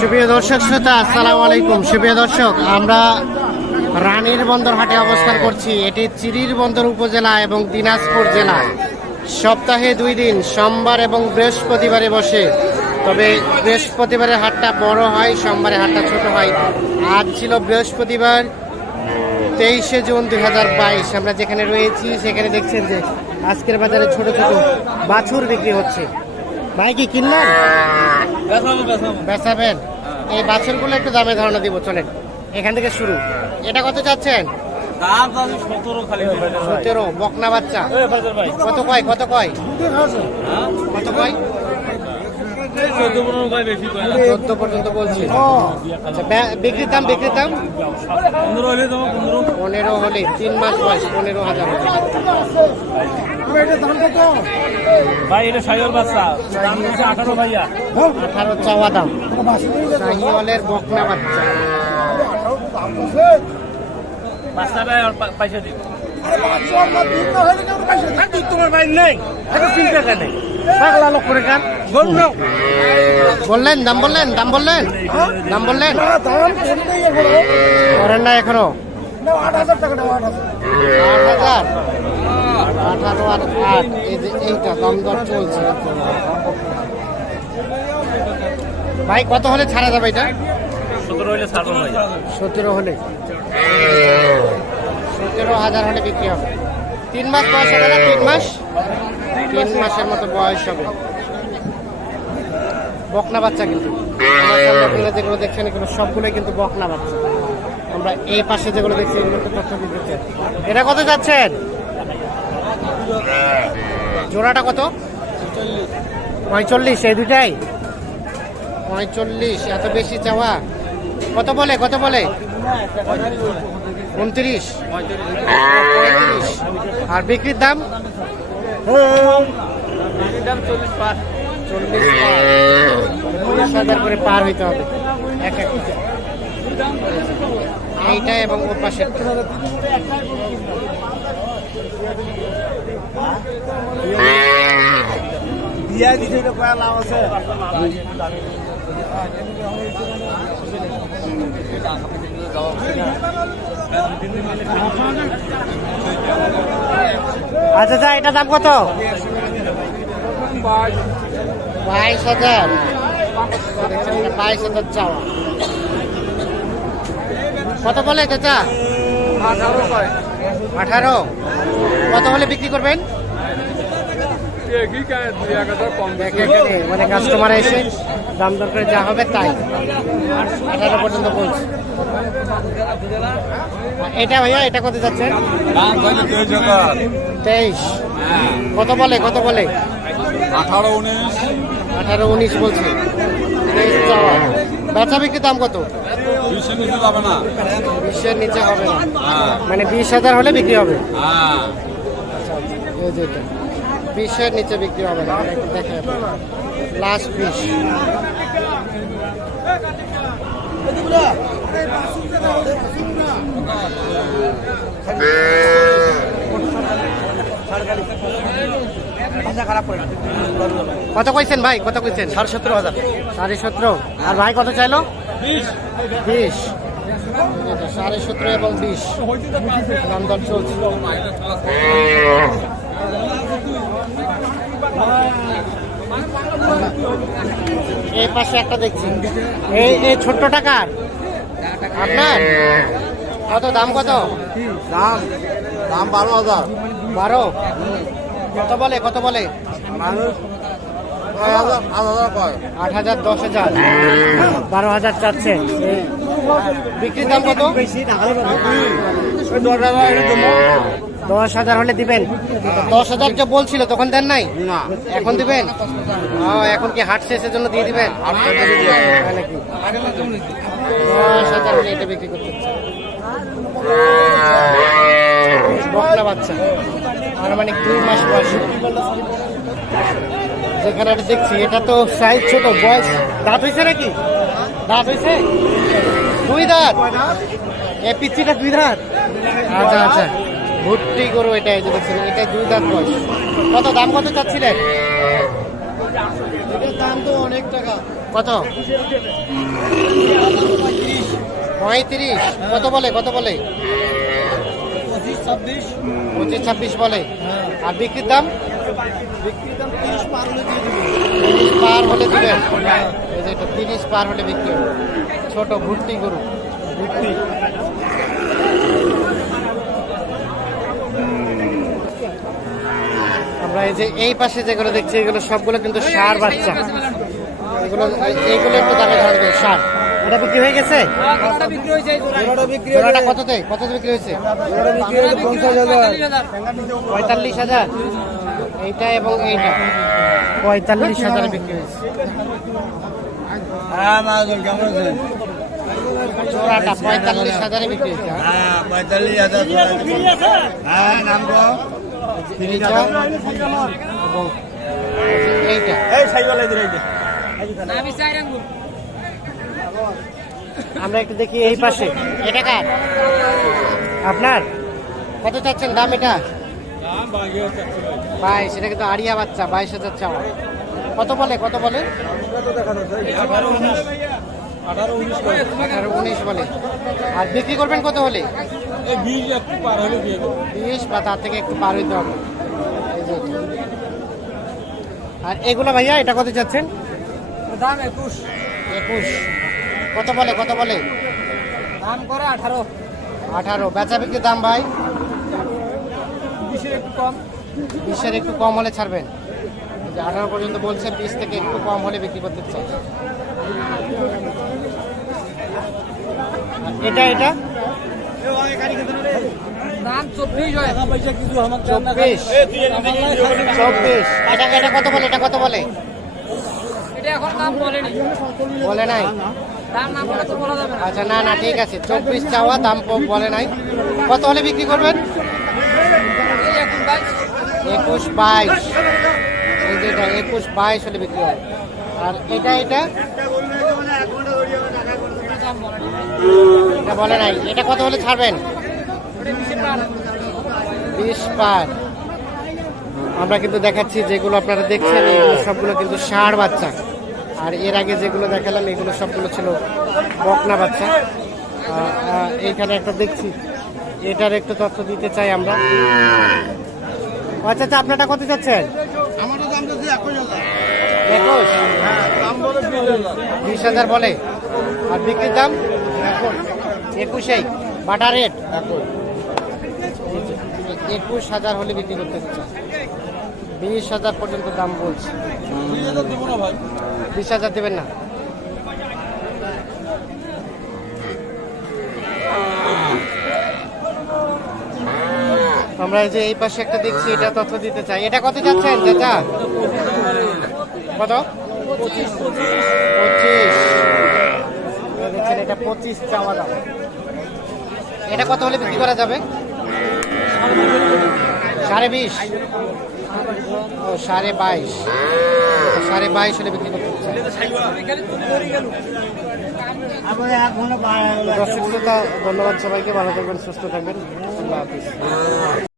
সুপ্রিয় দর্শক শ্রোতা, আসসালামু আলাইকুম। সুপ্রিয় দর্শক, আমরা রানীর বন্দর হাটে অবস্থান করছি। এটি চিরির বন্দর উপজেলা এবং দিনাজপুর জেলা। সপ্তাহে দুই দিন, সোমবার এবং বৃহস্পতিবারে বসে। তবে বৃহস্পতিবারে হাটটা বড় হয়, সোমবারে হাটটা ছোট হয়। আজ ছিল বৃহস্পতিবার, তেইশে জুন দুই হাজার বাইশ। আমরা যেখানে রয়েছি, সেখানে দেখছেন যে আজকের বাজারে ছোট ছোট বাছুর বিক্রি হচ্ছে। ভাই কি কিনলেন বেচাবেন? এই বাছুরগুলো একটু দামে ধারণা দিব চলেন। এখান থেকে শুরু। এটা কত চাচ্ছেন? সতেরো বকনা বাচ্চা। কত কয় কত কয়? কত কয়? আচ্ছা বিক্রির দাম দাম পনেরো হলে তিন মাস বয়স পনেরো হাজার ভাই এটা বাচ্চা আঠারো চাওয়া দাম শাহিওয়ালের বকনা বাচ্চা বাচ্চাটা আর পয়সা দিন তোমার ভাই নেই চিন্তা কেন পাগলা লোক করে কান বল না বললেন, দাম বললেন দাম বললেন দাম বললেন। করেন না এখনও। ভাই, কত হলে ছাড়া যাবে এটা? সতেরো হলে। সতেরো হাজার হলে বিক্রি হবে। তিন মাস হবে না, তিন মাস? তিন মাসের মতো বয়স হবে। বকনা বাচ্চা কিন্তু। যেগুলো দেখছেন, এগুলো সবগুলোই কিন্তু বকনা বাচ্চা। আমরা এই পাশে যেগুলো দেখছি, এগুলো তো তথ্য দিতে এটা কত যাচ্ছেন? জোড়াটা কত? পঁয়চল্লিশ, এই দুটাই পঁয়চল্লিশ, এত বেশি চাওয়া। কত বলে কত বলে? উনত্রিশ। আর বিক্রির দাম? চল্লিশ পার। চল্লিশ পঞ্চাশ হাজার করে পার হইতে হবে। এক এক এইটা এবং ওর পাশে দিয়া দিছে এটা কয়া লাভ আছে? আচ্ছা আচ্ছা এটা দাম কত? বাইশ হাজার। বাইশ হাজার চাওয়া। কত বলে, চাচা? আঠারো। কত বলে বিক্রি করবেন কি কায় দুই এক হাজার কম দেখে এখানে মানে কাস্টমার এসে দাম দর করে যা হবে তাই। আঠারো পর্যন্ত বলছি এটা ভাইয়া এটা কত যাচ্ছে? তেইশ কত বলে কত বলে? আঠারো উনিশ। আঠারো উনিশ বলছে। বেচা বিক্রির দাম কত? বিশের নিচে যাবে না। বিশের নিচে হবে না। হ্যাঁ। মানে বিশ হাজার হলে বিক্রি হবে। হ্যাঁ। এই যে এটা। বিশের নিচে বিক্রি হবে না। আমরা একটু দেখে লাস্ট বিশ কত কইছেন ভাই? কত কইছেন? সাড়ে সতেরো হাজার। সাড়ে সতেরো। আর ভাই কত চাইলো? বিশ। সাড়ে সতেরো এবং বিশ। দাম দর চলছে। এই পাশে একটা দেখছি। এই এই ছোট্ট টাকার? আপনার? কত দাম কত? দাম দাম বারো হাজার। বারো? কত বলে কত বলে? আট হাজার দশ হাজার। বারো হাজার চাচ্ছে। বিক্রির দাম কত? ওই দশ হাজার হলে দিবেন? দশ হাজার যে বলছিল তখন দেন নাই? না। এখন দিবেন? এখন কি হাট শেষের জন্য দিয়ে দিবেন? তাই দশ হাজার হলে এটা বিক্রি করতে হচ্ছে। বাচ্চা। আর মানে দুই মাস বয়স। যেখানে দেখছি এটা তো সাইজ ছোট বয়স দাঁত হয়েছে নাকি? দাঁত হয়েছে দুই দাঁত? এ পিচ্ছিটা দুই দাঁত? আচ্ছা আচ্ছা। ভর্তি গরু এটা এই যে দেখছেন এটা দুই দাঁত বয়স। কত দাম কত চাচ্ছিলেন? দাম তো অনেক টাকা। কত? পঁয়ত্রিশ। কত বলে কত বলে? পঁচিশ ছাব্বিশ। বলে। আর বিক্রির দাম? তিরিশ পার হলে দিবেন। তিরিশ পার হলে বিক্রি হবে। ছোট ভুট্টি গরু। বিক্রি আমরা এই যে এই পাশে যেগুলো দেখছি এগুলো সবগুলো কিন্তু সার বাচ্চা। এগুলো এইগুলো একটু দামে ধরবে সার। এটা বিক্রি হয়ে গেছে? জোড়াটা বিক্রি কততে? কততে বিক্রি হয়েছে? পঁয়তাল্লিশ হাজার। এইটা এবং এইটা। পঁয়তাল্লিশ হাজারে বিক্রি হয়েছে। হ্যাঁ পঁয়তাল্লিশ হাজারে বিক্রি হয়েছে। হ্যাঁ? হ্যাঁ পঁয়তাল্লিশ হাজার হ্যাঁ নাম এইটা। আমরা একটু দেখি এই পাশে। এটা কার? আপনার? কত চাচ্ছেন? দাম এটা? বাইশ এটা কিন্তু আড়িয়া বাচ্চা বাইশ হাজার চাওয়া। কত বলে কত বলে? আঠারো উনিশ আঠারো উনিশ বলে। আর বিক্রি করবেন কত হলে? বিশ একটু পার হলে বিশ বা তার থেকে একটু পার হইতে হবে। আর এগুলো ভাইয়া এটা কত চাচ্ছেন দাম একুশ। একুশ। কত বলে কত বলে? দাম করে আঠারো। আঠারো। বেচা বিক্রির দাম ভাই? বিশের একটু কম। বিশের একটু কম হলে ছাড়বেন। আঠারো পর্যন্ত বলছে বিশ থেকে একটু কম হলে বিক্রি করতে চাই। এটা এটা? চব্বিশ এটা কত বলে এটা কত বলে? এটা এখন দাম বলেনি। বলে নাই? আচ্ছা না না ঠিক আছে। চব্বিশ চাওয়া দাম বলে নাই। কত হলে বিক্রি করবেন? একুশ বাইশ। এই যেটা একুশ বাইশ হলে বিক্রি হবে। আর এটা এটা? এটা বলে নাই। এটা কত হলে ছাড়বেন? বিশ পার। আমরা কিন্তু দেখাচ্ছি যেগুলো আপনারা দেখছেন এগুলো সবগুলো কিন্তু ষাঁড় বাচ্চা। আর এর আগে যেগুলো দেখালাম এগুলো সবগুলো ছিল বকনা বাচ্চা। এইখানে একটা দেখছি। এটার একটু তথ্য দিতে চাই আমরা। আচ্ছা আচ্ছা আপনারটা কত চাচ্ছেন? একুশ হাজার। বিশ হাজার বলে? আর বিক্রির দাম একুশেই বাটা রেট। একুশ হাজার হলে বিক্রি করতে চাই বিশ হাজার পর্যন্ত দাম বলছে। বিশ হাজার দেবেন না। আমরা যে এই পাশে একটা দেখছি, এটা তথ্য দিতে চাই। এটা কত যাচ্ছেন, চাচা? কত? পঁচিশ। এই দেখছেন এটা পঁচিশ চাওয়া দাম। এটা কত হলে বিক্রি করা যাবে? সাড়ে বিশ। ও, সাড়ে বাইশ। সাড়ে বাইশ হলে বিক্রি করতে দর্শক শ্রোতা, ধন্যবাদ সবাইকে। ভালো থাকবেন, সুস্থ থাকবেন। আল্লাহ হাফিজ।